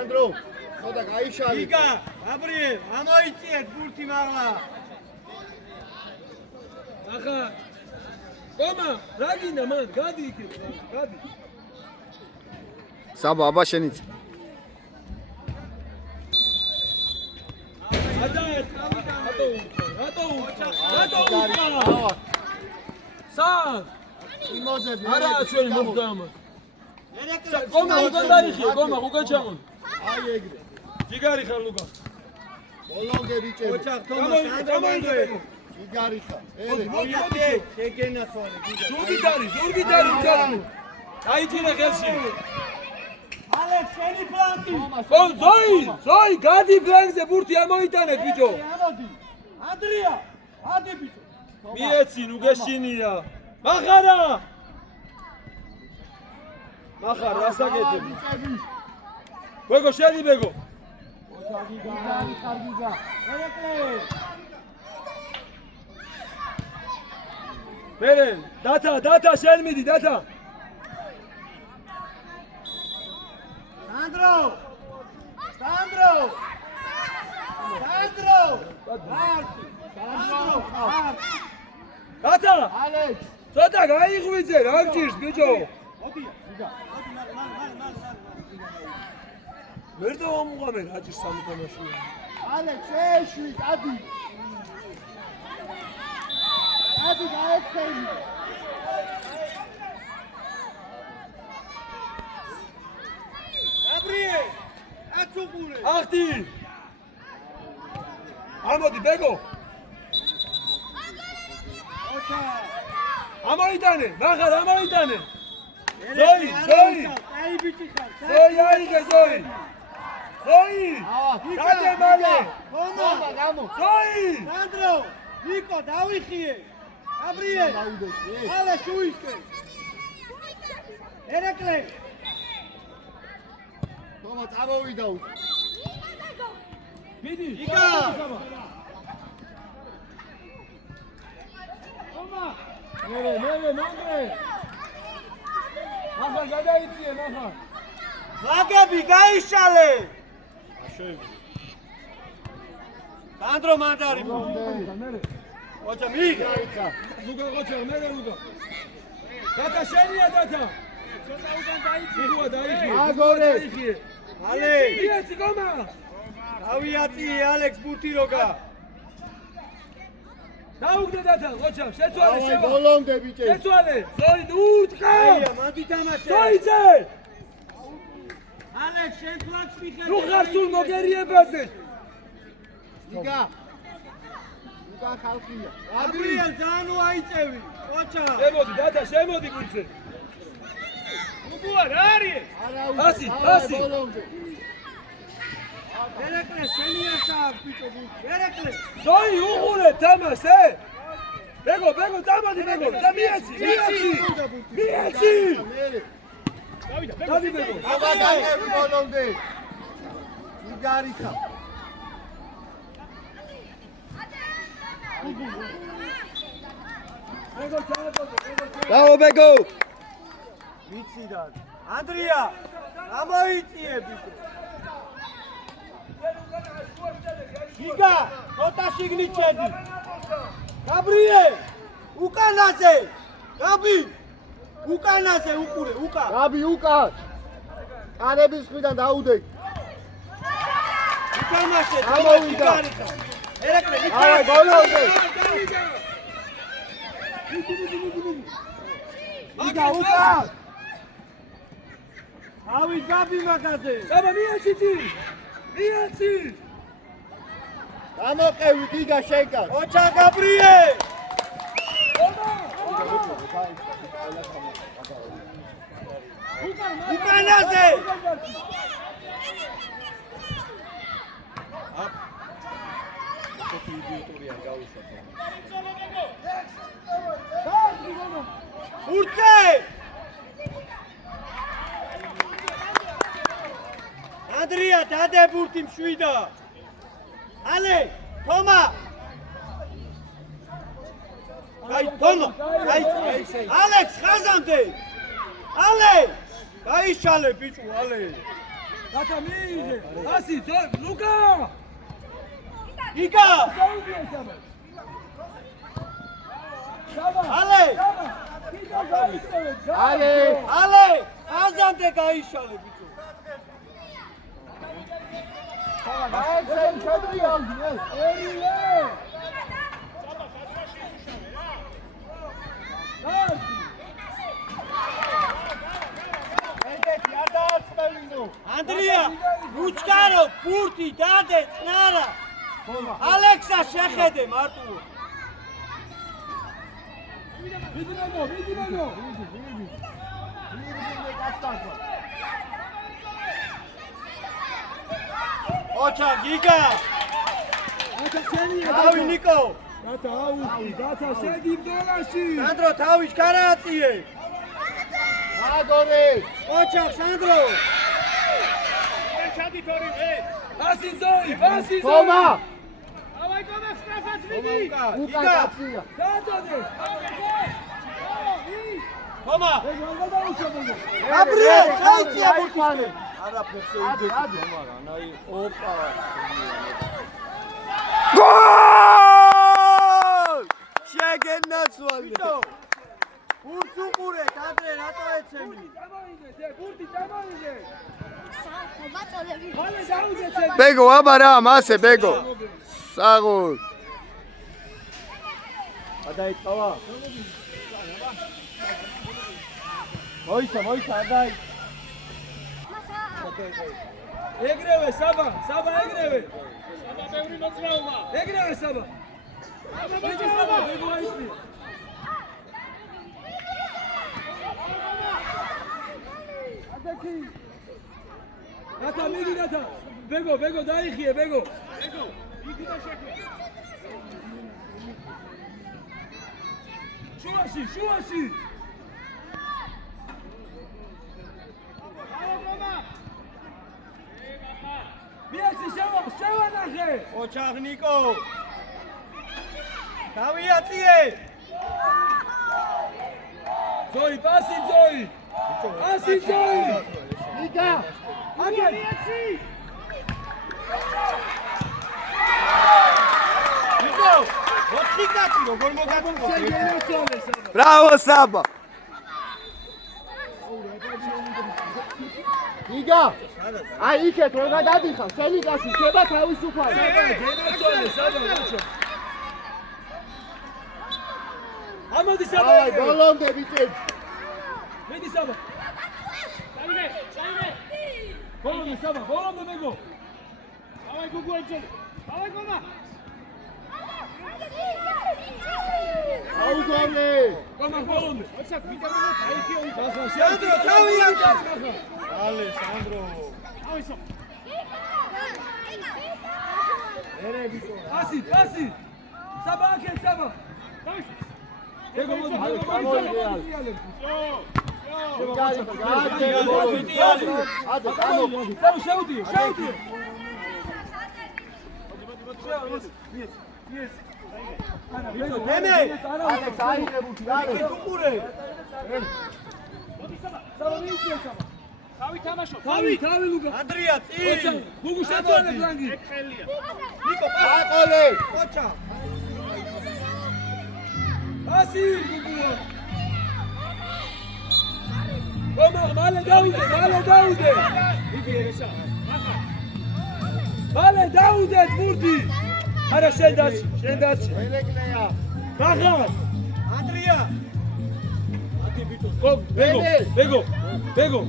Andro, ხოდა გაიშალე. იგა, გაბრიელ, ამოიწიეთ ბურთი მაღლა. ახლა ყომა, რა გინდა მან? გადი იქ, გადი. საბა, აბა შენიც. რატო? სან იმოძები. არა ჩვენი მომდამა. ყომა უკან დაიხიე, ყომა უკან ჩამონ. აი ეგრე. ჯიგარი ხარ ლუკა. ბოლომდე ბიჭები. ოჩახ თომას ანდრე. ჯიგარი ხარ. ერე. შეგენა ხოლე. ზურგით არის, ჯარი. დაიჭირე ხელში. ალექს შენი ფლანკი. ო ზოი, გადი ფლანგზე ბურთი ამოიტანეთ ბიჭო. ამოდი. ანდრია, ადი ბიჭო. მიეცი, ნუ გეშინია. მახარა, რასაკეთები? ბეგო, შენი ბეგო. ოჩაგი ხარგიგა. ერეკლე. მერე, დათა, შენ მიდი, დათა. სანდრო. დათა, ალექს. ცოტა გაიღვიძე, რა გჭირს ბიჭო? მოდი, მან. ვერ დავამუღამე რა ჭირს სამი თამაშია. ალექს, ეშვი, ადი. ადი გაეცემი. გაბრიელ, აცუყურე. ახტი. ამოდი ბეგო. ოჩა. ამოიტანე, ნახარ ამოიტანე. ზოი. აი ბიჭი ხარ. ზოი აიღე ზოი. გადე მალე. ხომა, გამო. ზოი. სანდრო, ნიკო დავიხიე. გაბრიელ. ალე შუისკე. ერეკლე. თომა წამოვიდა უ. მიდი. იგა. მერე, მანდრე. ახლა გადაიწიე, ახლა. მაგები გაიშალე. სანდრო მანდარი. მერე. ოჩა მიიღე. ლუკა ყოჩა, მერე ლუკა. დათა შენია დათა. ცოტა უკან დაიწიე. ლუკა დაიხიე. აგორე. ალე. მიეცი გომა. დავიაწიე ალექს ბურთი როგა. დაუგდე დათა, ყოჩა, შეცვალე აი შევა. ბოლომდე ბიჭები. შეცვალე. ზოი, ნუ უთხრა. აია, მანდი თამაშე. ზოიძე. ალექს შენ ფლაქს მიხე. ნუ ხარ სულ მოგერიებაზე. იგა. უკან ხალხია. გაბრიელ ძალიან უაიწევი. ოჩა. შემოდი დათა, შემოდი ბურთზე. უბუა რა არის? არა ასი. ბოლომდე. ერეკლე შენია საათ ბიჭო ბურთი. ერეკლე. ზოი უღურე თამაშე. ბეგო, წამოდი ბეგო. და მიეცი. მერე. დადი ბეგო. აბა გაიგები ბოლომდე. იგარი ხარ. დაო ბეგო. ვიცი და ანდრია ამოიწიე ბიჭო. იგა, ცოტა შიგნით შედი. გაბრიელ, უკანაზე. გაბი. უკანაზე უყურე, უკან. გაბი უკან. კარების მხრიდან დაუდე. უთამაშე, ამოვიდა. ერეკლე, აი ბოლომდე. იგა უკა ავი გაბი მაგაზე საბა მიეცი მიეცი გამოყევით იგა შეკა ოჩა გაბრიე უკანაზე ურცე ანდრია დადებურთი მშვიდა ale თომა აი თომა აი ალექს ხაზამდე ale გაიშალე ბიჭო ale დათა მიიღე ასი ლუკა იგა ale ale ხაზამდე გაიშალე ბიჭო ანდრია უჩქარო პურტი დადე წნარა ალექსა შეხედე მარტო მიდი ოჩა გიგა ავი ნიკო დათა შედი ბოლაში სანდრო თავის კარააციე აგორე ოჩა სანდრო ასი ზოი თომა ავაი კომექ სტრაფას მიდი უკა კაცია დაძადე თომა ეგ არ დაუჩებოდე გაბრიე ხაიცია ბურთი არაფერს შეუძეთ თომა რანაი ოპა გოლ შეგენაცვალე ბურთს უყურეთ ანდრე რატო ეცემი წამოიგე ბურთი წამოიგე მალე დაუძეცე ბეგო აბარა მასე ბეგო საღოლ ადაიწყავა მოიცა ადაი ეგრევე საბა ეგრევე ბევრი მოწრაობა ეგრევე საბა ბეგო აიცი ადაკი რათა მიდი რათა ბეგო დაიხიე ბეგო იგი და შექმე შუაში მიეცი შევანახე ოჩაღნიკო დავიაციე ზოი პასი ზოი იგა აკე ნიკო ოთხი კაცი როგორ მოგაგონო ბრავო საბა იგა აი იქეთ რომ გადადიხარ შენი კაცი შეება თავისუფალი ამოდი საბა აი ბოლომდე ბიჭები მიდი საბა ბოლომდე საბა ბოლომდე მეგო ავაი გუგუ ეცე ავაი გომა აუგოლე გომა ბოლომდე ოცა ვიტამინო დაიხიო სანდრო თავიანტა ალე სანდრო ავისო ერე ბიჭო პასი საბა აკე საბა დავისო ეგო მოდი შევდიო დემე ალექს აიღებუთი აი უყურე თავი ლუკა ანდრია წინ გუგუ შეწონე ბლანგი ნიკო აყოლე ოჩა ასი გუგუ გომა მალე დაუდე იგი ესა მალე დაუდე ბურთი არა შენ დაჩი ელეკნეა ბაღა ანდრია აკი ბიტოს გო ბეგო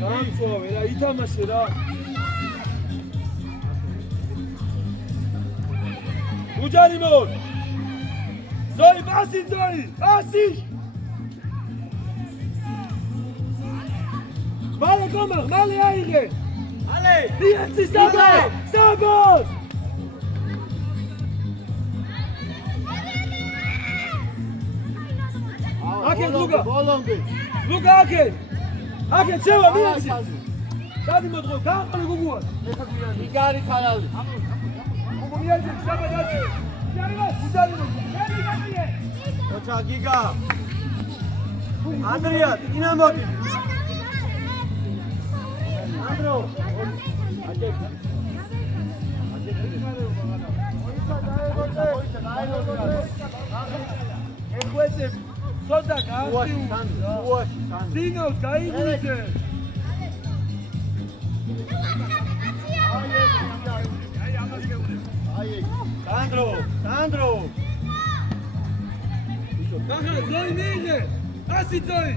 გამწვა ვერა ითამაშე რა უჯარი მოდ ზოი პასი მალე გომა მალე აიღე ალე დიაცი საბოს აკენ ლუკა ბოლომდე ლუკა აკენ შევა მიაცი დადი მოდღო გაყოლე გუგუა იგარი ხალალი გუგუ მიაცი საბა დაჭი უჯარი ოჩა გიგა ანდრია ინა მოდი ანდრო ეკვეცებ სოდა გაასიუ სინოს გაიგუიძე სანდრო გახა ზოი მიიღე ასი ზოი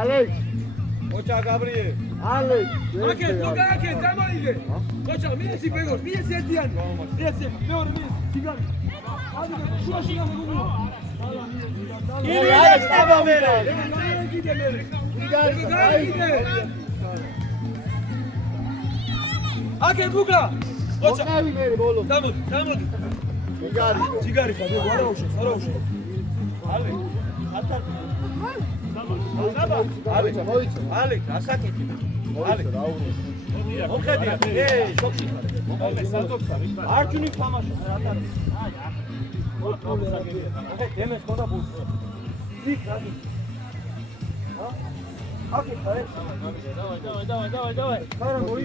ალექს ოჩა გაბრიე აკენ ლუკა აკენ დამაიღე ოჩა მიეცი ბეგოს მიეცი ერთიანი მიეცი მეორე მიეცი თიგარი ადიგე შუაში გამეგუგუა ალექს დაბამერე აკენ ლუკა ოჩა ოკავი მე ბოლომდე დამოდი ჯიგარი ხარ ვარაუშე ალე ათარ ალე ასაკეთი ალე მოხედია შოქში არ ჯუნი თამაშო ოკე დემეს ხოდა ბუს იქ რადი აკე ხარ დავай ხარა მოი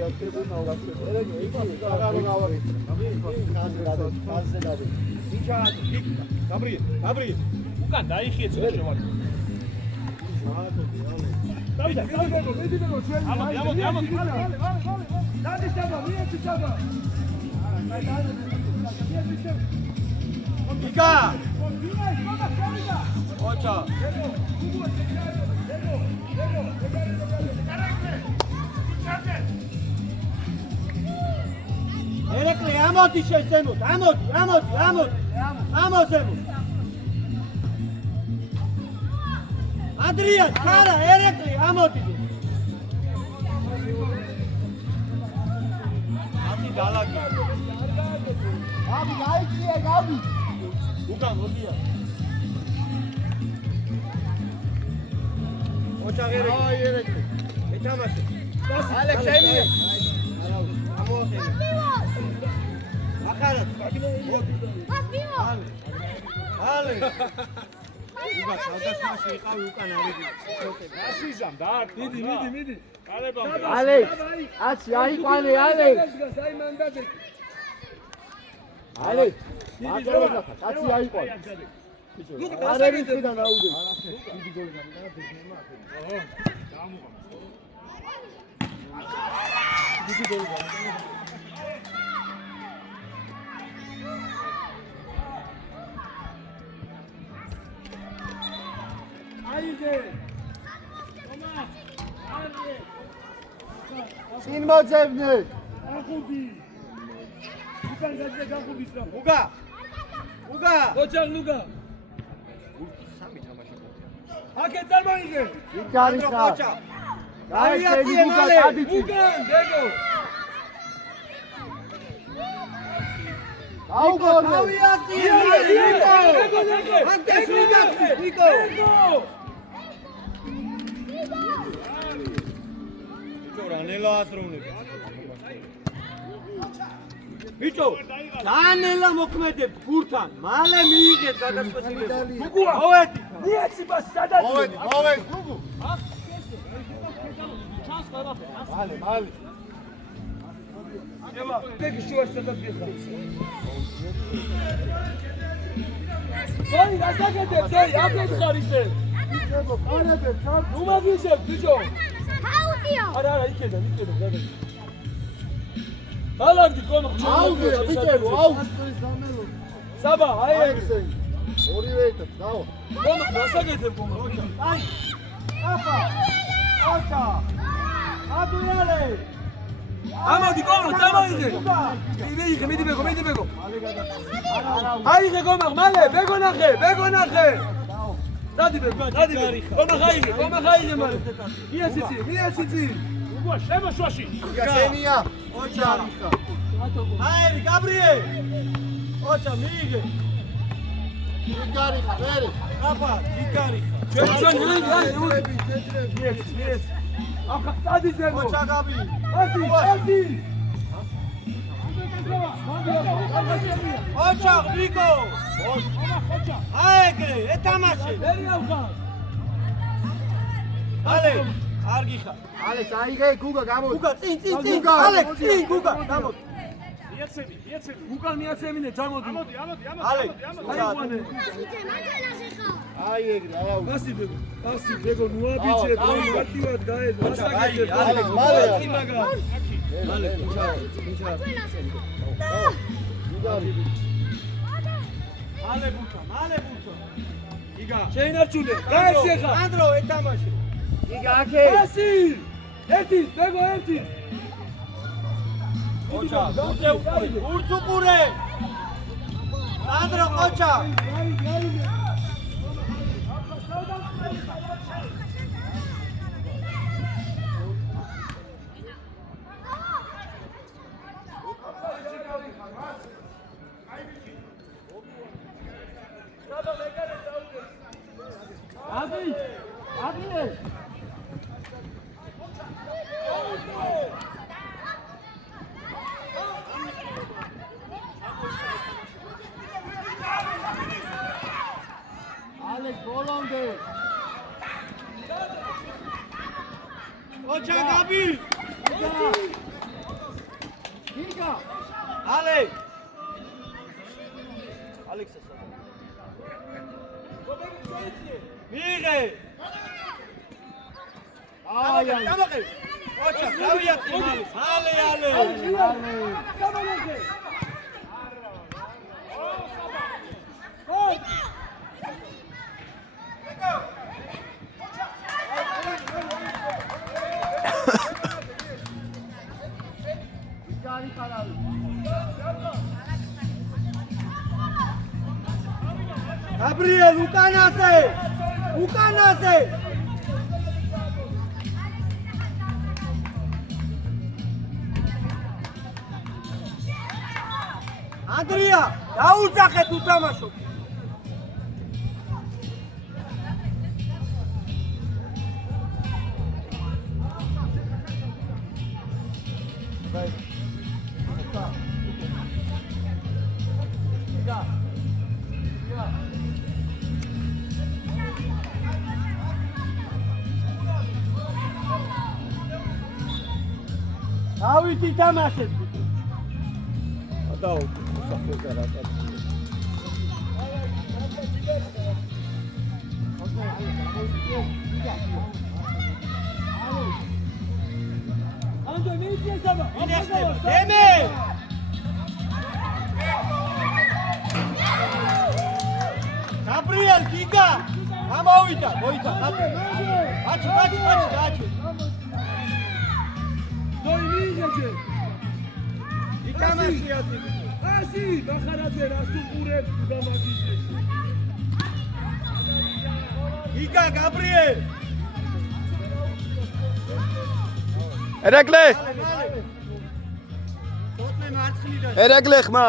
გაბრიე უკან დაიხიე ცოტა შევარ დავიდა მედიბეგო ჩვენ ამოდი დადი საბა მიეცი საბა გიგა ოჩა ერეკლე ამოდი შეძემოთ ამოზემოთ ანდრია ხარა ერეკლე ამოდი აბი დალაგი აბი გაიქია გავი უკან მოდია ოჩა ერეკლე ეთამაშე ალექს ემიე ამოახერე ახარად ალე უბა სადასმაში იყავი უკან არიდი ასიზამ და მიდი კალებამ ალექს აცი აიყვანე ალექს აცი აიყვანე არები ხიდან აუდე წინ მოძებნე ახუდი უკან გაძე გახუდის რა უგა ოჩა ლუკა სამი თამაში აკე დამაიღე იგარი ხარ ოჩა გაიქცე ლუკა კადიცი უკან ბეგო აუგორე ნიკო რანელა აზროვნები ბიჭო რანელა მოქმედებ გურთან მალე მიიღეთ გადაწყვეტილება გუგუა მოვედი მიეცი ბას სადაც მოვედი გუგუ მალე ევა ბეგი შუაში სადაც გიხარ ზოი გასაგებდე ზოი აკეთ ხარ ისე ნუ მაგიჟებ ბიჭო აუდიო არა იქედან გადა ბალანდი კონო აუგია ბიჭებო, აუ. საბა, აი ეგ. ორივე ერთად, დავა. კონო გასაგეთებ კონო. აი. აფა. აკა. აბუიალე. ამოდი კონო, წამოიღე. მიდი ბეგო. აიღე კონო, მალე, ბეგო ნახე. დადი ბეგო. კონო ხაიღე მალე. მიესიცი. უბა, შემოშვაში. გასენია. ოჩა. აი, გაბრიე. ოჩა, მიიღე. იგარი ხერი. აფა, იგარი. ჩვენ მიეც. აფა, დადი ზემო. ოჩა გაბი. ასი. ოჩა, რიკო. აეგრე, ეთამაშე. ალე, არ გიხარ. ალექს აიღე, გუგა გამოდი. გუგა, წინ. ალექს, წინ, გუგა, გამოდი. მიაცემი. გუგა მიაცემინე, ჩამოდი. ალექს, აიგვანე. აი ეგრე, აუ. ასი ბეგო, ნუაბიჩე, მარტივად გაედო. ალექს, მალე. ალექს, იგარი. მალე ბურთო. იგა. შეინარჩუნე. გაეცი ხა. ანდრო, ეთამაშე. იგა აკე. ასი. ერთი, ბეგო, ერთი. ოჩა, გურც უყურე. ანდრო, ოჩა. აგინე. ალექს ბოლონდე. ოჩა გაბი. იგა. ალე. ალექსა. მიიღე. აი. გამოყე. ოჩა, გავიათი მალე. ალე. გამოყე. იგარი ხარავი. გაბრიელ, უკანაზე. ანდრია, დაუძახეთ უთამაშო. დავით ითამაშეთ. დაუ, საფრთხე რა კაცი. ანდო მიიწეს აბა. ემე! გაბრიელ გიგა! ამოვიდა, მოიცა. აჩი. დოი მიიღე. იკამაშია თი. ასი, ბახარაძე რას უყურებს გამაგიჟე. გიგა გაბრიელ! ერეკლე! თოთმე მარცხნიდან. ერეკლე ხმა!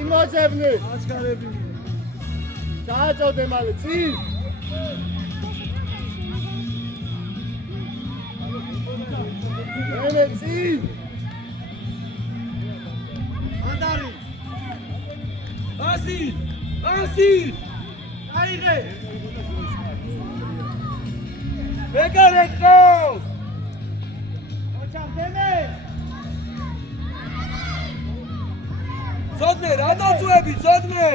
იმოძებნი. აჩქარები. დააწოდე მალე, წინ. ემე წინ. ანდარი. ასი. აიღე. ვეგარეკო. ოჩამდენე. ზოდნე, რა დაწუები, ზოდნე.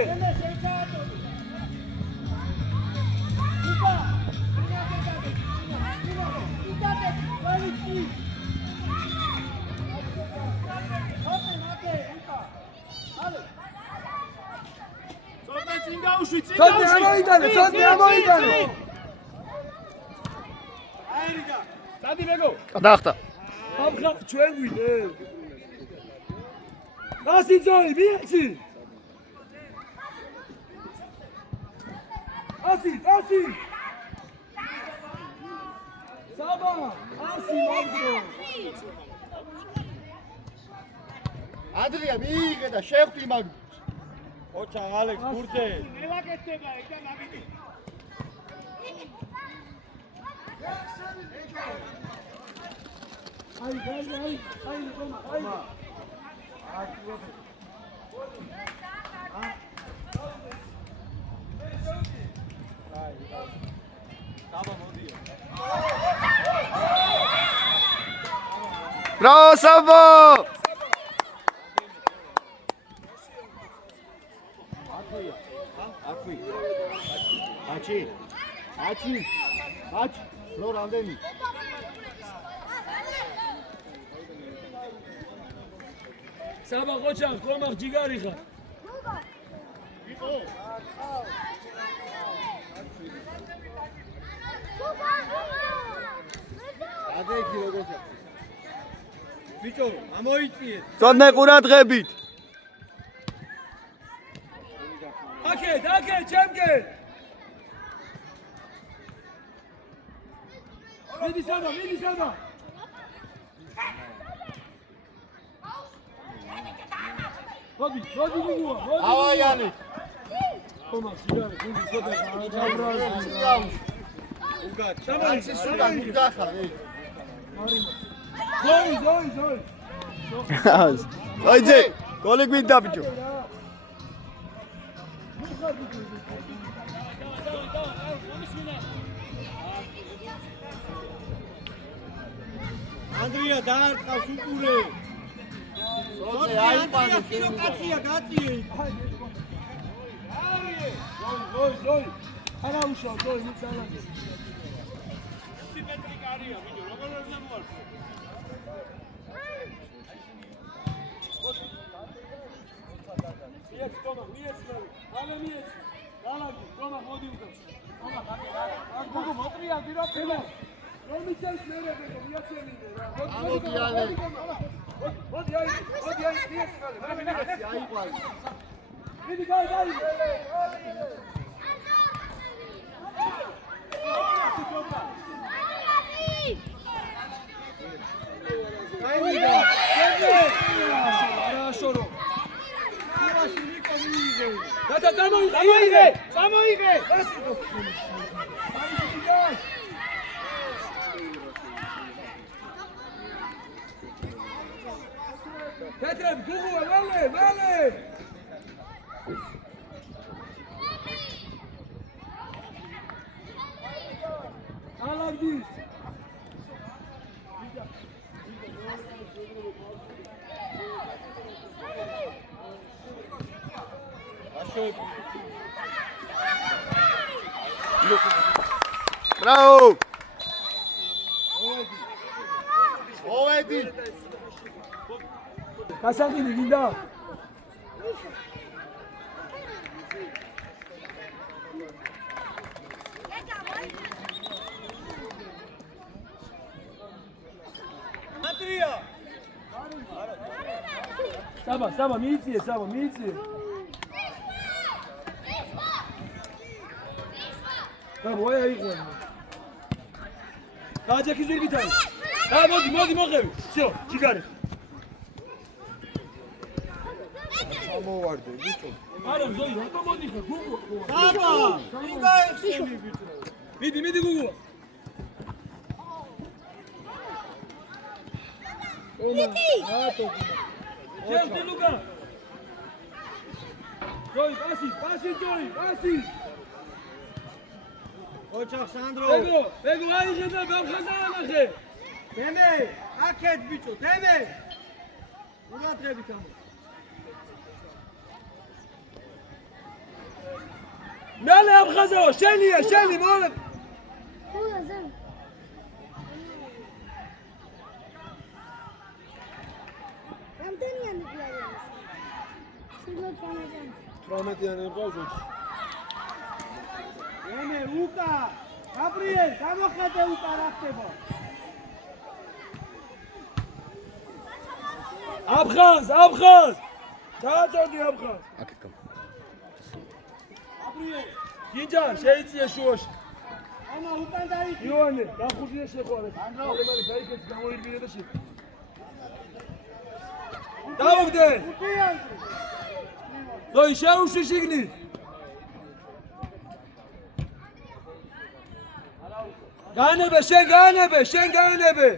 Çatne amoidane. დადი მეგო. გადაახტა. Abra ჩვენ გვიდე. Asi Joy, მიეცი. Asi. Saba, asi მომდრო. ადრია მიიღე და შევხვდი მაგ ოჩა ალექს გურჯე. ელაკეთება ეგ და ნაბიჯი. აი, ხომა, აი. Bravo, Sabo! აჩი რო რამდენი საბა ყოჩა, ხომა ჯიგარი ხარ. ადექი როგორია ბიჭო, ამოიწიეთ. წოდნე ყურადღებით. აკეთ, ჩემკე. მიდი საბა. მოდი გუგუა, მოდი. ავაიანი ხომა ჯიგარი, გუნდი ხოდა უგად. ჩამაიცი სულთან გახარ ზოი. აიძე, გოლი გვინდა ბიჭო. ანდრია დაარტყავს უყურე. აიყვანე კაცია, კაცია. ზოი. არა უშავ, ზოი, მით დალაგე. გუგუ მოტრიალდი რა ფენა. რომ იცავს მერე ბეგო, მიაცემინე რა. ამოდი ალე მოდი აი, მიეცმალე. აიყვანე მიდი გაი. შორო. და წამოიღე. Petrem, Gugu, vale. Alagdis. Bravo! ოვედი გასაგინი გინდა? ანდრია საბა მიიწიე და მოია იყო გაჯექი ზურგითან და მოდი მოხევი всё ჯიგარი ამოვარდე ბიჭო არა ზოი რატომ მოდიხარ გუგუ საბა ვინდა ეხსენი ბიჭო მიდი გუგუ რატო ჩემ ლუკა ზოი პასი ზოი ოჩახ სანდრო ბეგო აიღე და გამხაზა ანახე დემე აკეთ ბიჭო დემე ურადღებით ამ მალე ამხაზაო შენი მოვალე 18-იანი ყავს 20. ემე უკა გაბრიელ გამოხედე უკა რა ხდება აფხაზ ჩააწოდი აფხაზ აქეთ გამ გაბრიელ გინჯან შეიწია შუაში ამა უკან დაიხი ივანე გახურდია შეყვარეთ ალემანი გაიგეთ გამოირბირე და შე დავუგდე ზოი შეუში შიგნით გაანებე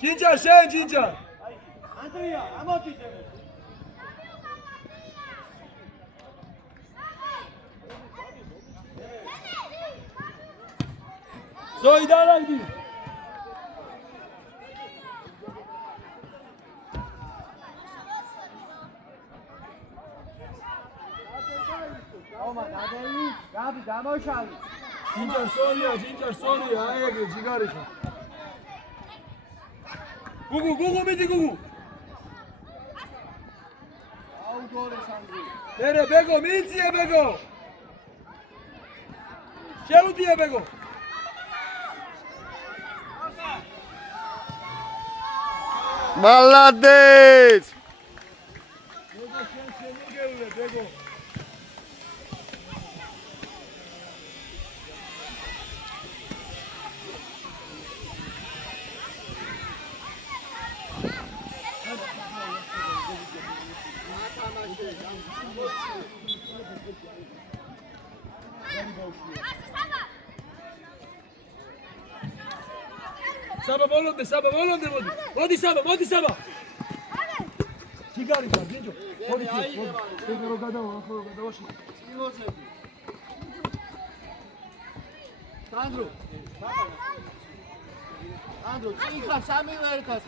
ჯინჯა შენ ჯინჯა ანდრია ამოწიწე ზოი დარანგი ომა დადევი გაბი დამოშალი ჯინჯა სორია აი ეგრე ჯიგარიშა გუგუ მიდი გუგუ აუგორეს ანდრი მერე ბეგო მიიწიე ბეგო შეუდიე ბეგო Молодец! ბეგო საბა ბოლონდე მოდი საბა ჯიგარიშა ჯინჯო მოდი ბეგო გადავაში ილოცები სანდრო წიხა სამივე ერთად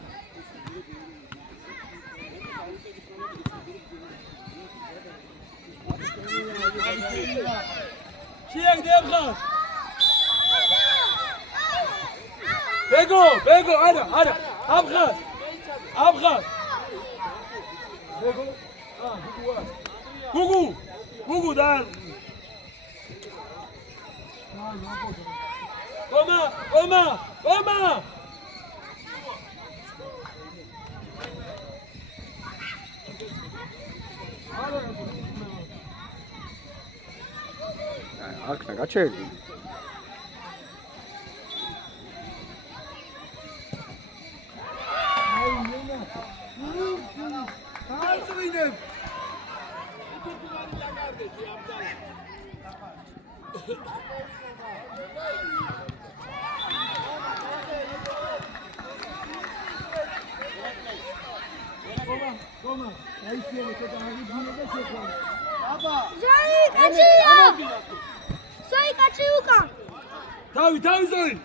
შეაგდე აფხაზ ბეგო არა აფხაზ ბეგო გუგუ და ომა აქ ნაგაჩერდი Alçıvinem. Toma. Aí sim, você tá ali, não deixa eu falar. Aba. Zoi, Katsiuka. Tavi, Zoi.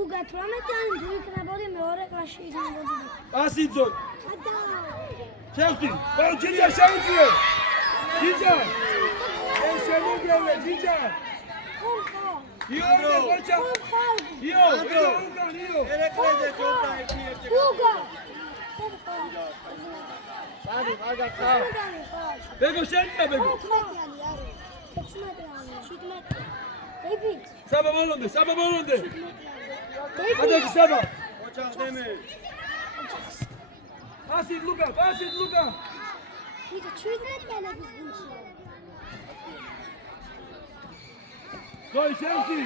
Uga 18-იანი თუ იქნებოდი მეორე კლასში იქნებოდი. Asi Zoi. Შევხვდი. ჯინჯა შეუძიე. ჯინჯა. ეს შემოგევლე ჯინჯა. იო, ბოჭა. იო. ერეკლეზე ჯობდა ერთი. Uga. სადი მაგახა ბეგო შენია ბეგო. 18-იანი არის. 16-იანი, 17-იანი. Baby. საბა ბოლონდე. Hadi sabah. ოჯახ დემე. Asit Luka. Ვიდო 17-იანების გუნდში. Zoi შევხვდი.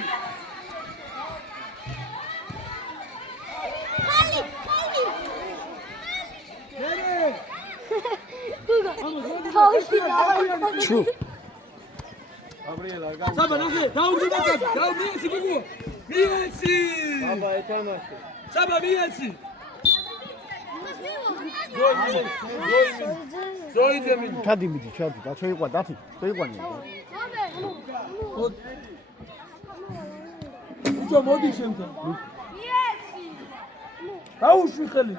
Pali. მერე. Uga. თავში და. ჩუ საბა ნახე, დაუგდი მაგას. დაუგდი გუგუ. მიეცი. აბა ეთამაშე საბა მიეცი. ზოი ძემი. ჩადი და შეიყვა დათი შეიყვანი უჯო მოდი შემთან. დაუშვი ხელი.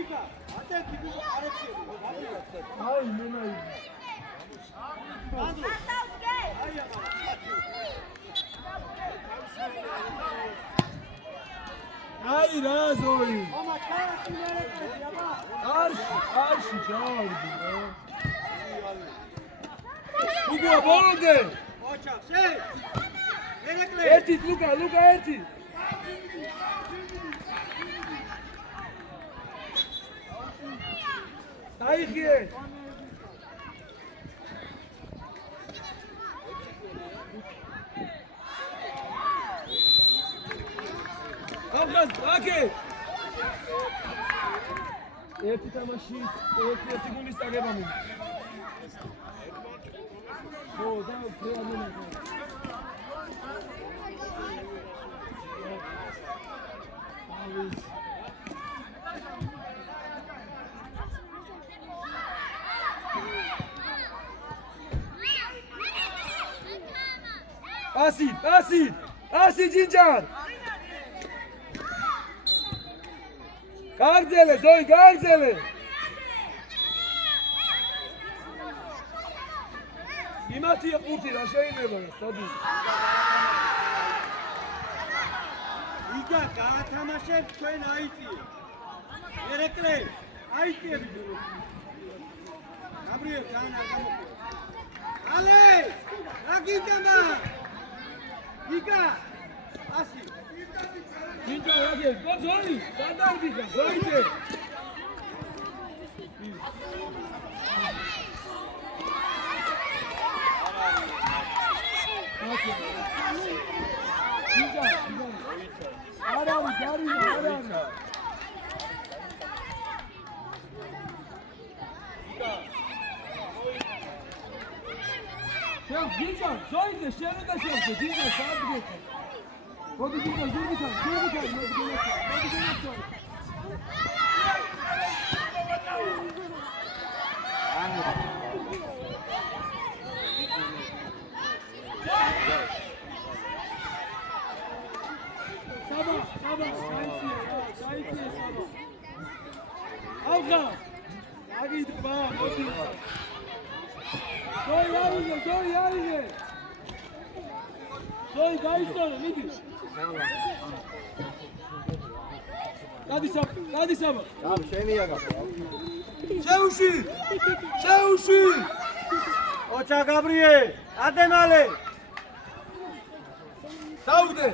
იკა, ატეთი გუგა არეთი. აი მენაი. Anda, okay. რა ზოი არში ჩავდი უგო ბოლოდე ოჩა შე ერეკლე ერთი ლუკა ერთი დაიხიე Ablas, აკე. ერთი თამაში, ერთი გოლის წაგება მინდა. ო, და ფრეამენა. Pasi, Jinjar. Gardzele, Zoe, gardzele. იმათია ყუთი რა შეიძლება სადი. იგა გაათამაშებ ჩვენ აიწიე. ერეკლე, აიწიები დრო. გაბრიელ ძალიან არ გამოყო. ალე! რა გინდა? იგა! ასი. გინდა რა გინდა? ზოი, გადავდიხა, ზოიძე. Შეუში! ოჩა გაბრიე, ადემალე! დაუგდე!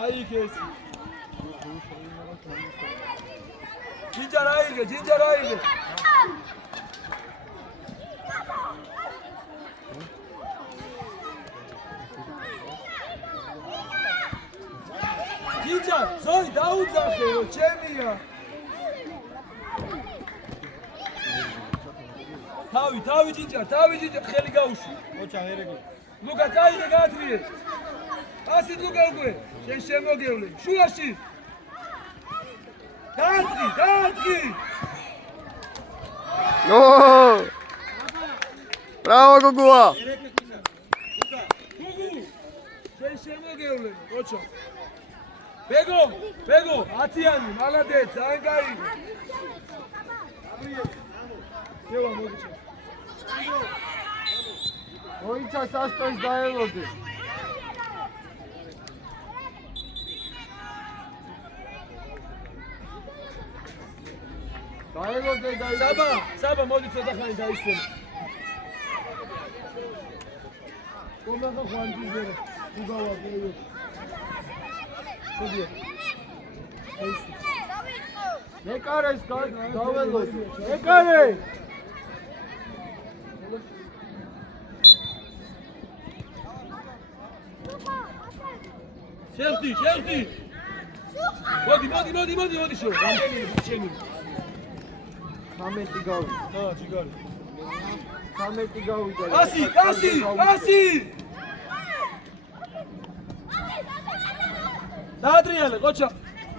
აი იქ ეს. ჯინჯარ აიღე! ჯინჯარ, ზოი დაუძახე, რომ ჩემია. თავი ჯინჯარ, ხელი გაუშვი. ოჩა ერეკლე. ლუკა წაიღე გაათრიე. ასით ლუკა უკვე, შენ შემოგევლე. შუაში. დაათრი. ო! ბრავო გოგუა. ერეკლე კისა. ლუკა. გოგუ. შენ შემოგევლე, ოჩა. ბეგო, ათიანი, მალადე, ძალიან კაი. ევა მოგიჩა. ოიცა სასტოის დაელოდე. საბა მოდი ცოტა ხანი დაისვენე. კომანდა ხანჯიზერე. უგავა გეიო. მოდი. ეკარეს გაველოდი. ეკარე! შევდი. მოდი შო. რამდენი 13 გავი. ჯიგარი. 13 გავიდა. ასი. დაადრიალე, ყოჩა.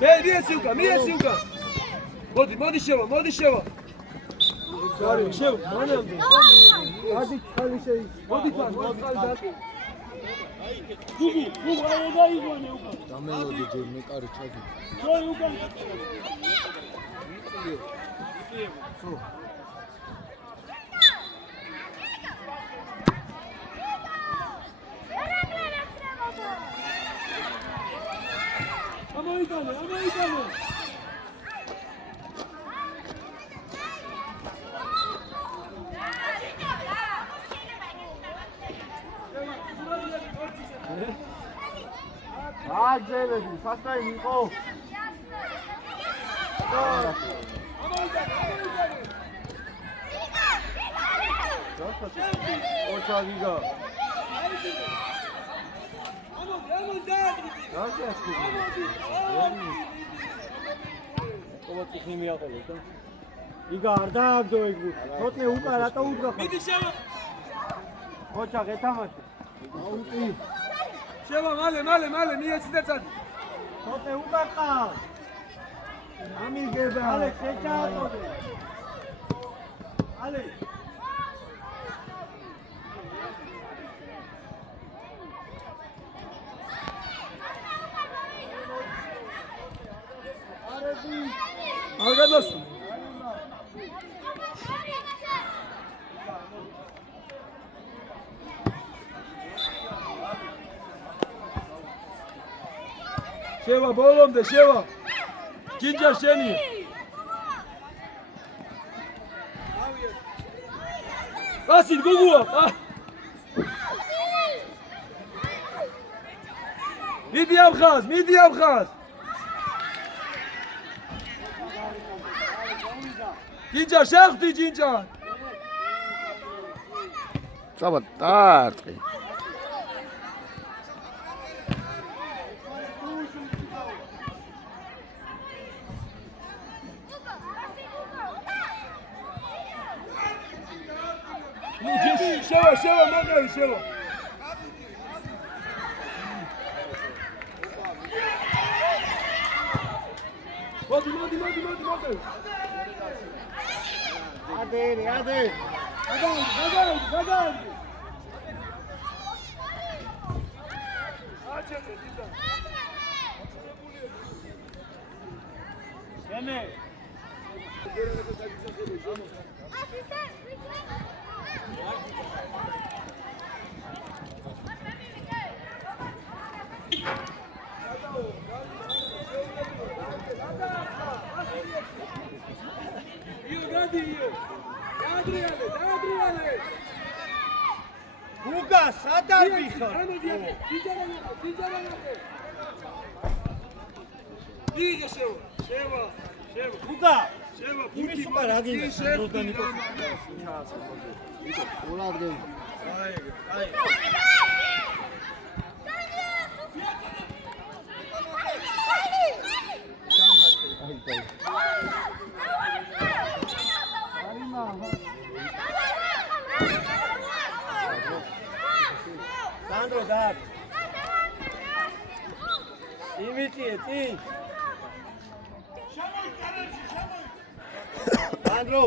მიესი უკან. მოდი შევა. გარი, შევა, მანამდე. ადი ხალი შეი. მოდი თან, გუგუ, აი დაიგვანე უკან. დამელოდი ჯერ მეკარი ჩადი. ჯოი უკან. სო. აძელები, სასტაი იყო. ოჩა გიგა. ყოველთვის იმიაყოლოს და იგა არ დააგდო ეგ. თოთნე უკა რატო უდგა? მიდი შევა. ოჩა გეთამაშე. აუტი. შევა მალე მიეცი და წადი. თოთნე უკა ყავს. ამიგება. ალე შეჭაატო. ალე. აგადოს შევა ბოლომდე შევა გინჯა შენი ასი გუგუა მიდი ამ ხაზ გინჯა შეხვდი გინჯა წავა დაარტყი. შევა მაგარი შევა მოდი ადე. გადაი ემე. დაადრიალე უკა სადარ ვიხარ? იგე შევა უკა შევა იმის უკა რა გინდა? როდანიკოს ულადგენ. სანდრო დარ. იმიტიე წინ. სანდრო.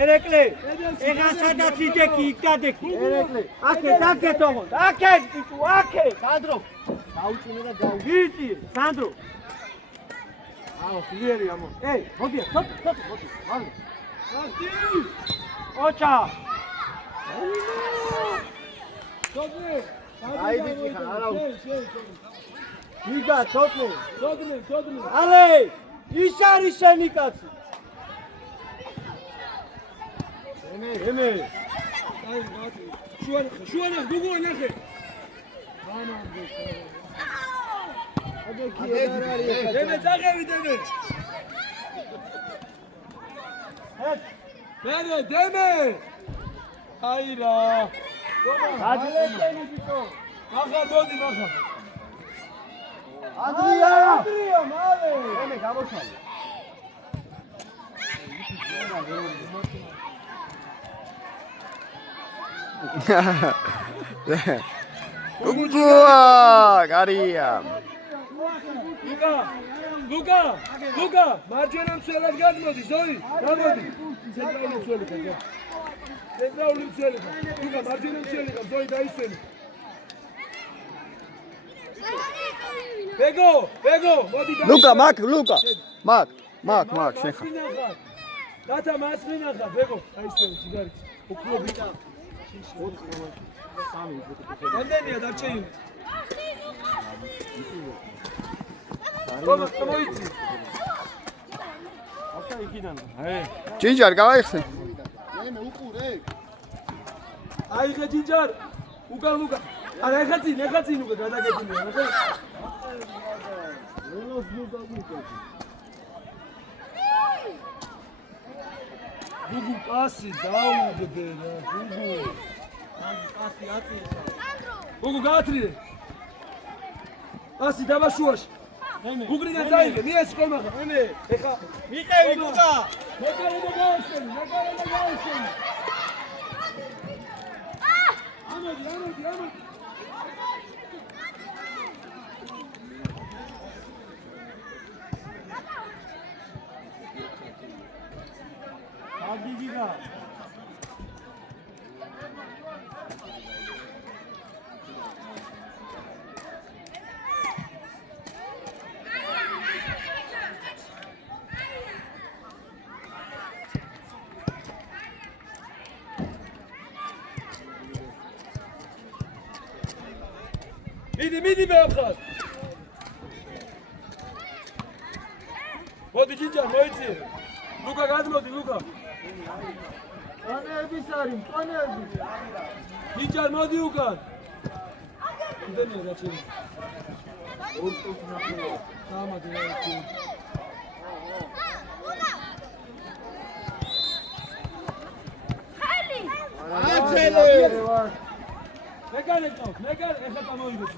ერეკლე. ეხა სადაც იდექი, იქ დადექი. ერეკლე. აქეთ ოღონდ. აქეთ იტუ, აქეთ. სანდრო. დაუჭინე და გავიჭი. სანდრო. აუ, ძლიერი ამო. ეი, მოდი, მოდი. მალე. ასი ოჩა. სოდნე აი ბიჭი ხარ, არა ვიგა, სოდნე. ალე, ის არის შენი კაცი. ემე. აი ბატი შუანახე გუგო ნახე ადექი არ არის. დემე წაღევი დემე დემე აი რა ადლეტენი ბიჭო. ახლა მოდი ახლა ადრია, მალე. ემე გამოჩალე. გუგუა, გარია. ლუკა მარჯვენა მცველად გადმოდი ზოი გამოდი ცენტრალური მცველი ხარ ცენტრალური მცველი ხარ ლუკა მარჯვენა მცველი ხარ ზოი დაისვენი ბეგო მოდი ლუკა, მაგ, შენ ხარ. დათა მასწინა ხარ ბეგო დაისვენი სიგარეტი უფრო ბიჭა რამდენია დარჩენილი მოიცი აკა იქიდან ჯინჯარ გავაიხსნე. ემე უყურე. აიღე ჯინჯარ უკან ლუკა არა ეხა წინ უკვე გადაგეწინია ხო? გუგუ პასი დაუგდე რა გუგუ. კაცი აწიე. გუგუ გაათრიე. პასი დაბაშუაში. გუგრიდან წაიღე, მიეს კომახა. ეხა მიყევი გუგა. მეკარე და გაუშენი. ამოდი. აგიგიგა. მიდი მეახად. მოდი ჯიჯა მოიწიე. ლუკა გადმოდი ლუკა. წონეების არის, წონეები. ჯიჯა მოდი უკან. იმდენია გაჩერე. სამადი რა იქი. აჩელე. მეკარე ეხლა წამოიგეთ.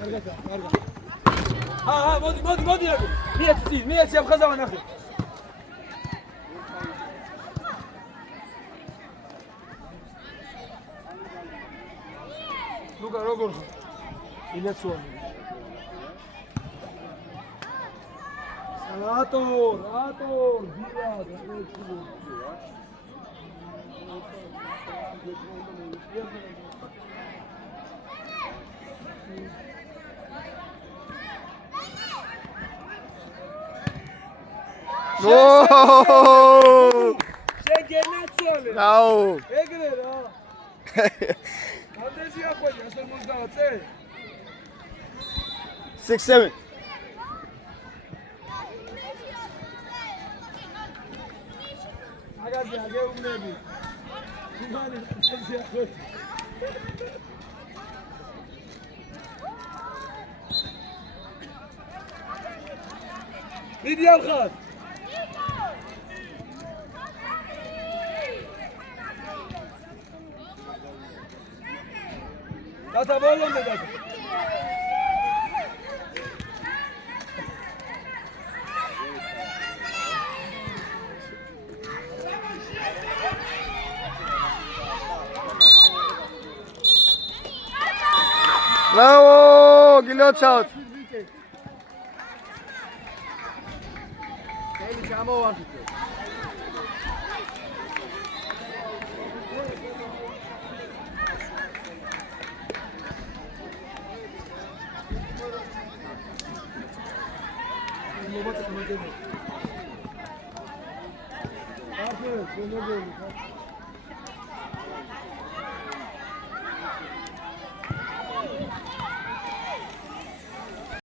კარგად. მოდი აგე. მიეცი ამ ხაზავა ნახე. ლუკა როგორ ხარ? ინაცუანი. რატო? შეგენაცვალე. აუ. ეგრე რა. ამდენი აყვეჭა 70. 6-7. აგაზე აგეუბნები. იმანი ამდენი აყვეჭა. მიდი ახალ. დათა ბოლომდე დათა. Bravo, გილოცავთ. ელი ჩამოვარდით. მოგოწევთ. აფე, გონებები.